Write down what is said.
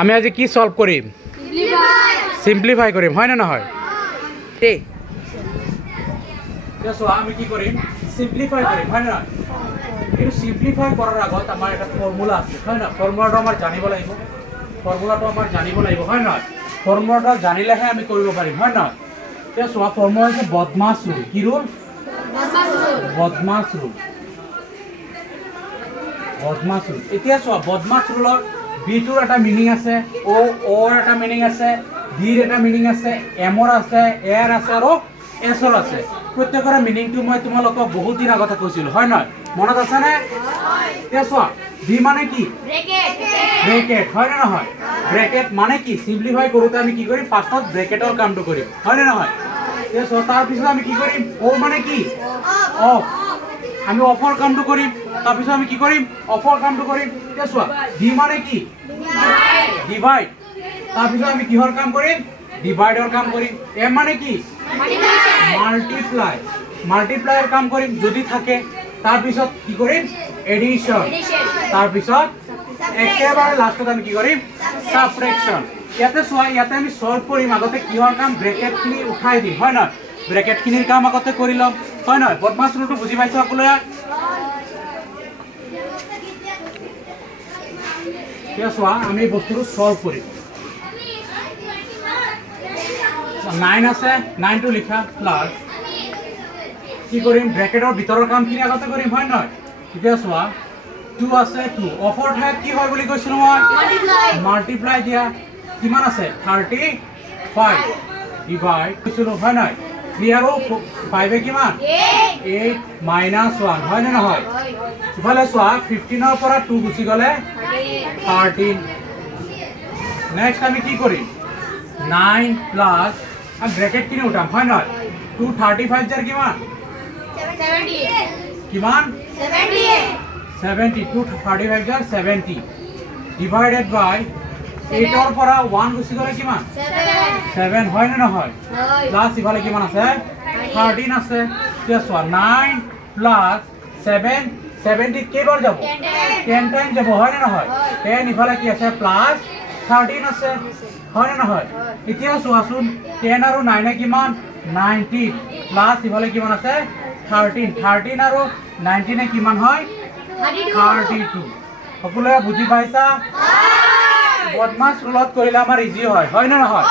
আমি আজি কি সলভ কৰিম সিম্পলিফাই কৰিম হয় না নহয় এই দেখো আমি কি কৰিম সিম্পলিফাই কৰিম হয় না কিন্তু সিম্পলিফাই কৰাৰ আগত আমাৰ এটা ফৰ্মুলা আছে হয় না ফৰ্মুলাটো আমাৰ জানিব লাগিব হয় না ফৰ্মুলাটো জানিলেহে আমি কৰিব পাৰিম হয় না দেখো ফৰ্মুলা আছে বদমাছ ৰুল কি ৰুল বদমাছ ৰুল এতিয়া চোৱা বদমাছ ৰুলৰ বিটোৰ এটা মিনিং আছে ওৰ এটা মিনিং আছে ডিৰ এটা মিনিং আছে এমৰ আছে এৰ আছে আৰু এছৰ আছে প্ৰত্যেকৰে মিনিংটো মই তোমালোকক বহুত দিন আগতে কৈছিলোঁ হয় নহয় মনত আছেনে এতিয়া চোৱা ডি মানে কি ব্ৰেকেট হয় নে নহয় ব্ৰেকেট মানে কি সিম্পলিফাই কৰোঁতে আমি কি কৰিম ফাৰ্ষ্টত ব্ৰেকেটৰ কামটো কৰিম হয় নে নহয় এতিয়া চোৱা তাৰপিছত আমি কি কৰিম অ' মানে কি অফ আমি অফৰ কামটো কৰিম তাৰপিছত আমি কি কৰিম অফৰ কামটো কৰিম এতিয়া চোৱা ডি মানে কি ডিভাইড তাৰপিছত আমি কিহৰ কাম কৰিম ডিভাইডৰ কাম কৰিম এম মানে কি মাল্টিপ্লাইৰ কাম কৰিম যদি থাকে তাৰপিছত কি কৰিম এডিশ্যন তাৰপিছত একেবাৰে লাষ্টত আমি কি কৰিম সাবট্ৰেকশ্যন ইয়াতে চোৱা ইয়াতে আমি সলভ কৰিম আগতে কিহৰ কাম ব্ৰেকেটখিনি উঠাই দিম হয় নহয় ব্ৰেকেটখিনিৰ কাম আগতে কৰি ল'ম হয় নহয় বদমাছ ৰুলটো বুজি পাইছো সকলোৱে এতিয়া চোৱা আমি বস্তুটো সলভ কৰিম 9 আছে 9টো লিখা প্লাস কি কৰিম ব্ৰেকেটৰ ভিতৰৰ কামখিনি আগতে কৰিম হয় নহয় এতিয়া চোৱা 2 আছে 2 অফৰ ঠাইত কি হয় বুলি কৈছিলো মই মাল্টিপ্লাই দিয়া কিমান আছে 35 ডিভাইড কৈছিলো হয় নহয় 3 আৰু 5 এ কিমান 8 -1 হয় নে নহয় ইফালে চোৱা 15 ৰ পৰা 2 গুচি গ'লে 13 নেক্সট আমি কি কৰিম 9 প্লাস আর ব্র্যাকেট কিনে উঠাম হয় নয় 235 যার কিমান 70 কিমান 70 235 যার 70 ডিভাইডেড বাই 8 এর পৰা 1 গুছি গলে কিমান 7 হয় না নহয় প্লাস ইফালে কিমান আছে 13 আছে এতিয়া চোৱা 9 প্লাস 7 70 কেইবাৰ যাব 10 টাইম যাব হয় না নহয় 10 ইফালে কি আছে প্লাস 13 আছে হয় না নহয় এতিয়া চোৱাচোন 10 আৰু 9 এ কিমান 19 প্লাস ইফালে কিমান আছে 13 আৰু 19 এ কিমান হয় 32 সকলোৱে বুজি পাইছা বদমাছ ৰুলত কৰিলে আমাৰ ইজি হয় হয় না নহয়